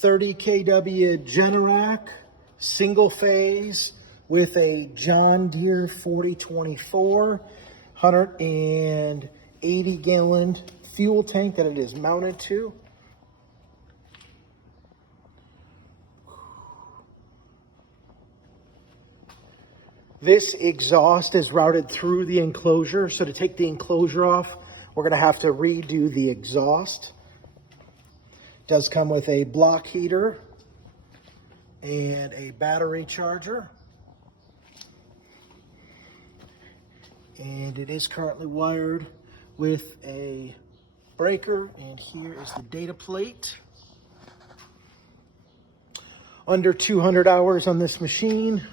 30 kW Generac, single phase with a John Deere 4024, 180 gallon fuel tank that it is mounted to. This exhaust is routed through the enclosure, so to take the enclosure off, we're going to have to redo the exhaust. It does come with a block heater and a battery charger. And it is currently wired with a breaker, and here is the data plate. Under 200 hours on this machine.